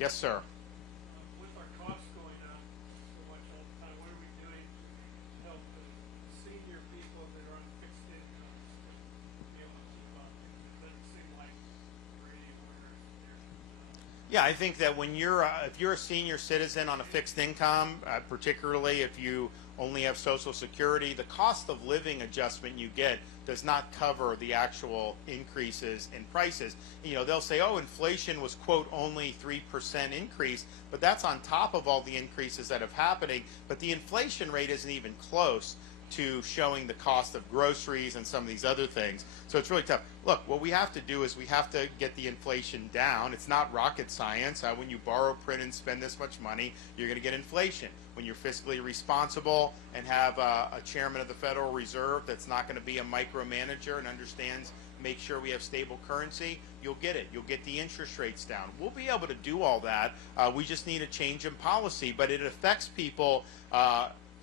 Yes, sir. With our costs going up so much all the time, what are we doing to help the senior people that are on fixed incomes to be able to keep up? It doesn't seem like we're anywhere near. Yeah, I think that when you're if you're a senior citizen on a fixed income, particularly if you only have Social Security, the cost of living adjustment you get does not cover the actual increases in prices. You know, they'll say, "Oh, inflation was quote only 3% increase," but that's on top of all the increases that have happening. But the inflation rate isn't even close to showing the cost of groceries and some of these other things. So it's really tough. Look, what we have to do is we have to get the inflation down. It's not rocket science. When you borrow, print, and spend this much money, you're going to get inflation. When you're fiscally responsible and have a chairman of the Federal Reserve that's not going to be a micromanager and understands, make sure we have stable currency, you'll get it. You'll get the interest rates down. We'll be able to do all that. We just need a change in policy, but it affects people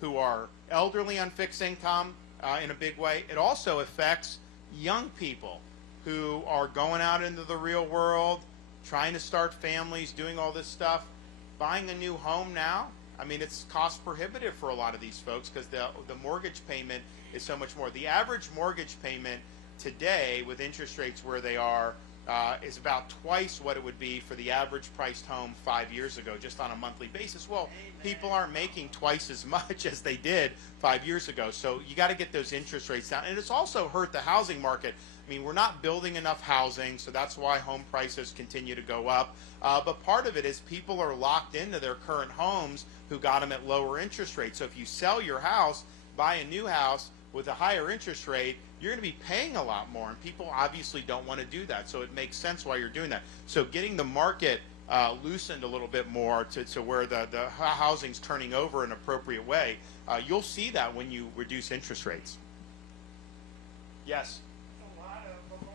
who are elderly on fixed income in a big way. It also affects young people who are going out into the real world, trying to start families, doing all this stuff. Buying a new home now, I mean, it's cost prohibitive for a lot of these folks because the mortgage payment is so much more. The average mortgage payment today, with interest rates where they are, is about twice what it would be for the average priced home 5 years ago, just on a monthly basis. Well, people aren't making twice as much as they did 5 years ago. So you got to get those interest rates down. And it's also hurt the housing market. I mean, we're not building enough housing, so that's why home prices continue to go up. But part of it is people are locked into their current homes who got them at lower interest rates. So if you sell your house, buy a new house with a higher interest rate, you're going to be paying a lot more, and people obviously don't want to do that. So it makes sense why you're doing that. So getting the market loosened a little bit more to where the housing's turning over in an appropriate way, you'll see that when you reduce interest rates. Yes? A lot of them